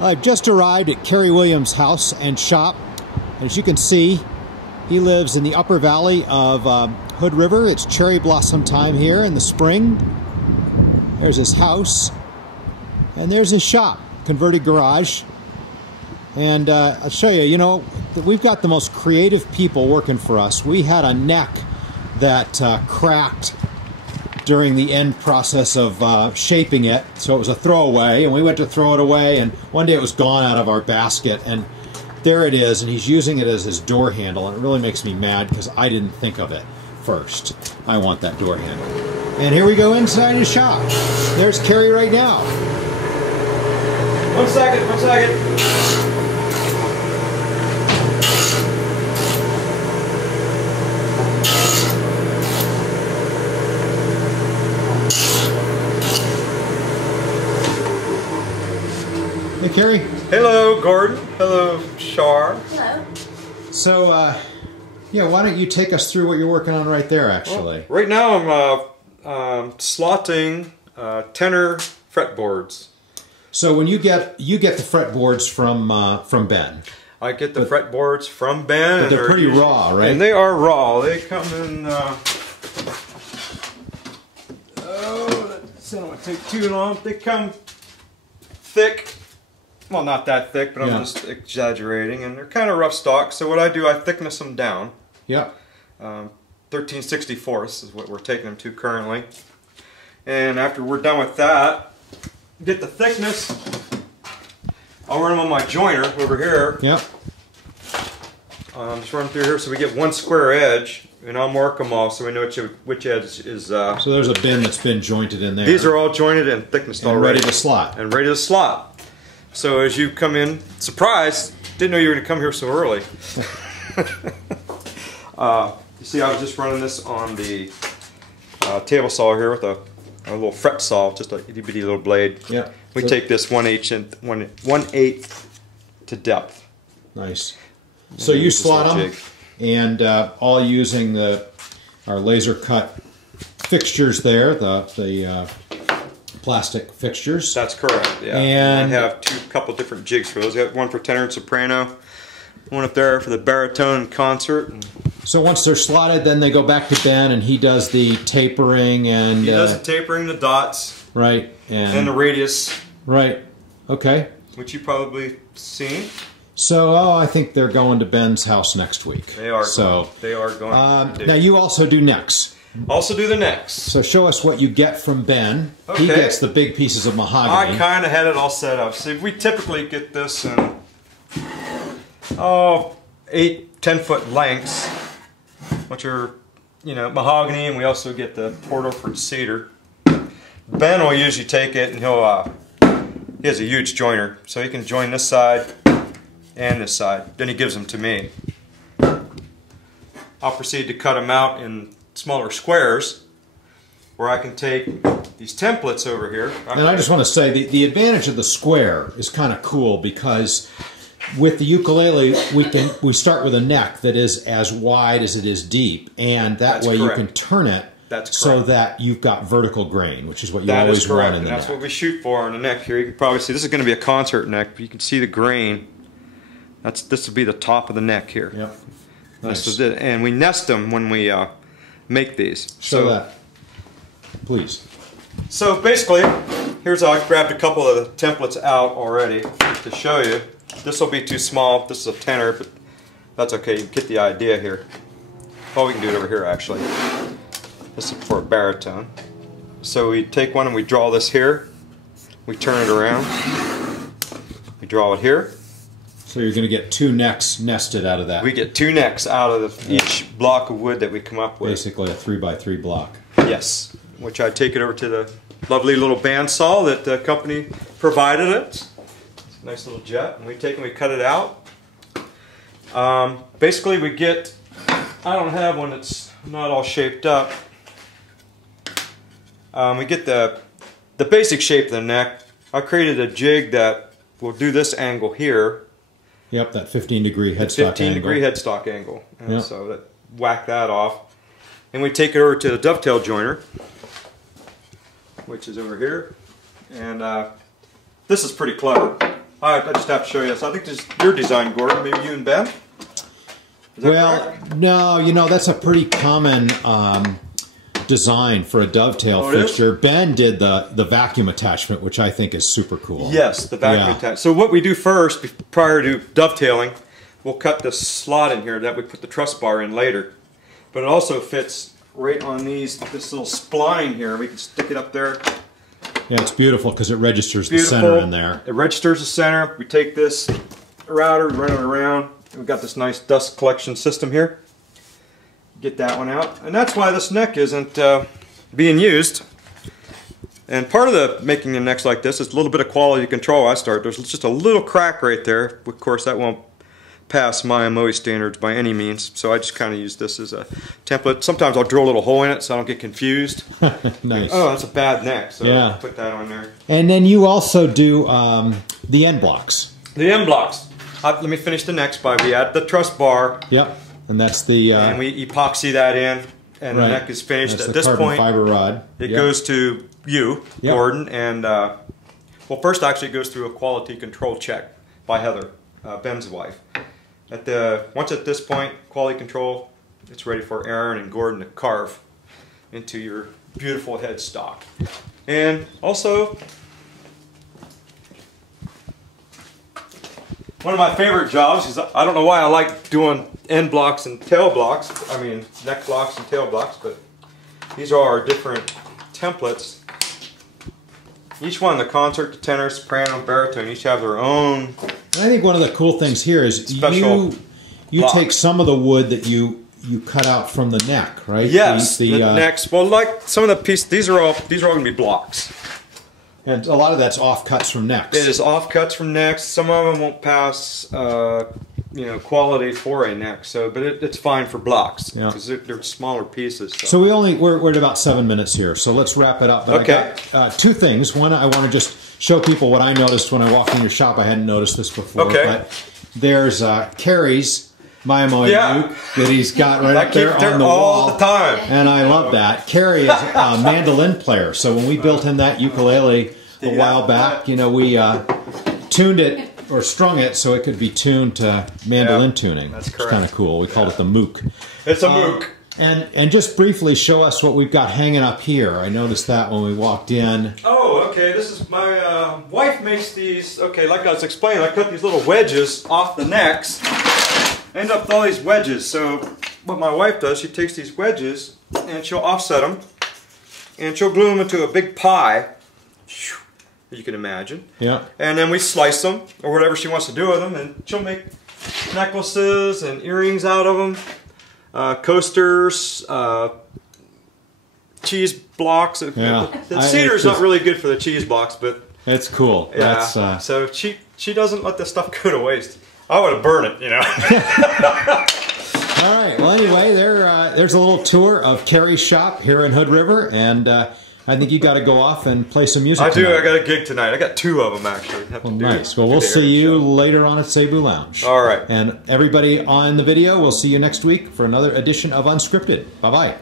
I've just arrived at Kerry Williams' house and shop. As you can see, he lives in the upper valley of Hood River. It's cherry blossom time here in the spring. There's his house, and there's his shop, converted garage. And I'll show you, you know, we've got the most creative people working for us. We had a neck that cracked during the end process of shaping it, so it was a throwaway, and we went to throw it away, and one day it was gone out of our basket, and there it is, and he's using it as his door handle, and it really makes me mad because I didn't think of it first. I want that door handle. And here we go inside his shop. There's Kerry right now. 1 second, 1 second. Hey, Kerry. Hello, Gordon. Hello, Char. Hello. So, yeah, why don't you take us through what you're working on right there, actually? Well, right now I'm slotting tenor fretboards. So when you get the fretboards from Ben. I get the fretboards from Ben. But they're pretty raw, right? And they are raw. They come in. Oh, this don't want to take too long. They come thick. Well, not that thick, but I'm just exaggerating. And they're kind of rough stock. So what I do, I thickness them down. Yeah. 13/64 is what we're taking them to currently. And after we're done with that, get the thickness. I'll run them on my joiner over here. Yep. Just run them through here so we get one square edge, and I'll mark them all so we know which edge is. So there's a bin that's been jointed in there. These are all jointed and thicknessed already. Ready to slot. And ready to slot. So as you come in, surprise, didn't know you were going to come here so early. You see, I was just running this on the table saw here with a little fret saw, just a itty bitty little blade. Yeah. We take this 1/8 to depth. Nice. So you slot them, and all using our laser cut fixtures there, the plastic fixtures. That's correct. Yeah. And I have couple different jigs for those. I got one for tenor and soprano, one up there for the baritone concert. So once they're slotted, then they go back to Ben, and he does the tapering and he does the tapering, the dots, right, and the radius, right. Okay. which you probably seen. So, I think they're going to Ben's house next week. They are. So they are going. now you also do necks. Also do the necks. So show us what you get from Ben. Okay. He gets the big pieces of mahogany. I kind of had it all set up. See, we typically get this in 8-10 foot lengths, which are, you know, mahogany, and we also get the Port Orford cedar. Ben will usually take it, and he has a huge joiner, so he can join this side and this side. Then he gives them to me. I'll proceed to cut them out in smaller squares, where I can take these templates over here. And I just want to say the advantage of the square is kind of cool, because with the ukulele we start with a neck that is as wide as it is deep, and that way you can turn it so that you've got vertical grain, which is what you always want in the neck. That's what we shoot for in the neck here. You can probably see this is going to be a concert neck, but you can see the grain. This will be the top of the neck here. Yep. Nice. This is it. And we nest them when we make these. Show that, please. So basically, here's how I grabbed a couple of the templates out already to show you. This will be too small. This is a tenor, but that's okay. You get the idea here. Oh, we can do it over here actually. This is for a baritone. So we take one and we draw this here. We turn it around. We draw it here. So you're going to get two necks nested out of that. We get two necks out of each block of wood that we come up with. Basically a 3x3 block. Yes, which I take it over to the lovely little bandsaw that the company provided it. It's a nice little jet, and we take and we cut it out. Basically we get, I don't have one that's not all shaped up. We get the basic shape of the neck. I created a jig that will do this angle here. Yep, that 15-degree headstock 15-degree headstock angle. And so that whack that off. And we take it over to the dovetail joiner, which is over here. And this is pretty clever. I just have to show you. So I think this is your design, Gordon. Maybe you and Ben? Well, no, you know, that's a pretty common design for a dovetail fixture. Ben did the vacuum attachment, which I think is super cool. Yes, the vacuum attachment. So what we do first, prior to dovetailing, we'll cut this slot in here that we put the truss bar in later. But it also fits right on this little spline here. We can stick it up there. Yeah, it's beautiful because it registers the center in there. It registers the center. We take this router, run it around. We've got this nice dust collection system here. Get that one out. And that's why this neck isn't being used. And part of the making the necks like this is a little bit of quality control. There's just a little crack right there. Of course, that won't pass Mya-Moe standards by any means. So I just kind of use this as a template. Sometimes I'll drill a little hole in it so I don't get confused. Nice. Oh, that's a bad neck. So yeah. I'll put that on there. And then you also do the end blocks. The end blocks. Let me finish the next by we add the truss bar. Yep, and that's the... and we epoxy that in, and the neck is finished. That's at the this carbon point, fiber rod. it goes to you, Gordon, and well, first actually it goes through a quality control check by Heather, Ben's wife. Once at this point, quality control, it's ready for Aaron and Gordon to carve into your beautiful headstock. And also, one of my favorite jobs is, I don't know why I like doing end blocks and tail blocks, I mean neck blocks and tail blocks, but these are our different templates. Each one, the concert, the tenor, soprano, baritone, each have their own. And I think one of the cool things here is you take some of the wood that you cut out from the neck, right? Yes, the necks. Well, like some of the pieces, these are all going to be blocks. And a lot of that's offcuts from necks. It is offcuts from necks. Some of them won't pass, you know, quality for a neck. So, but it's fine for blocks because they're smaller pieces. So, we're at about 7 minutes here. So let's wrap it up. But okay. I got, two things. One, I want to just show people what I noticed when I walked in your shop. I hadn't noticed this before. Okay. But there's Kerry's Mya-Moe uke that he's got right up there on the wall all the time. And I love that. Kerry is a mandolin player, so when we built him that ukulele a while back, you know, we tuned it or strung it so it could be tuned to mandolin tuning. That's correct. It's kind of cool. We called it the mook. It's a mook. And just briefly show us what we've got hanging up here. I noticed that when we walked in. Oh, okay. This is my wife makes these. Okay, like I was explaining, I cut these little wedges off the necks. End up with all these wedges. So what my wife does, she takes these wedges and she'll offset them and she'll glue them into a big pie, you can imagine. Yeah. And then we slice them or whatever she wants to do with them, and she'll make necklaces and earrings out of them, coasters, cheese blocks. The cedar's not really good for the cheese blocks, but it's cool. Yeah. That's, so she doesn't let this stuff go to waste. I would have burned it, you know. All right. Well, anyway, there's a little tour of Kerry's shop here in Hood River, and I think you got to go off and play some music. I do. I got a gig tonight. I got 2 of them actually. Well, nice. Well, we'll see you later on at Cebu Lounge. All right. And everybody on the video, we'll see you next week for another edition of Unscripted. Bye bye.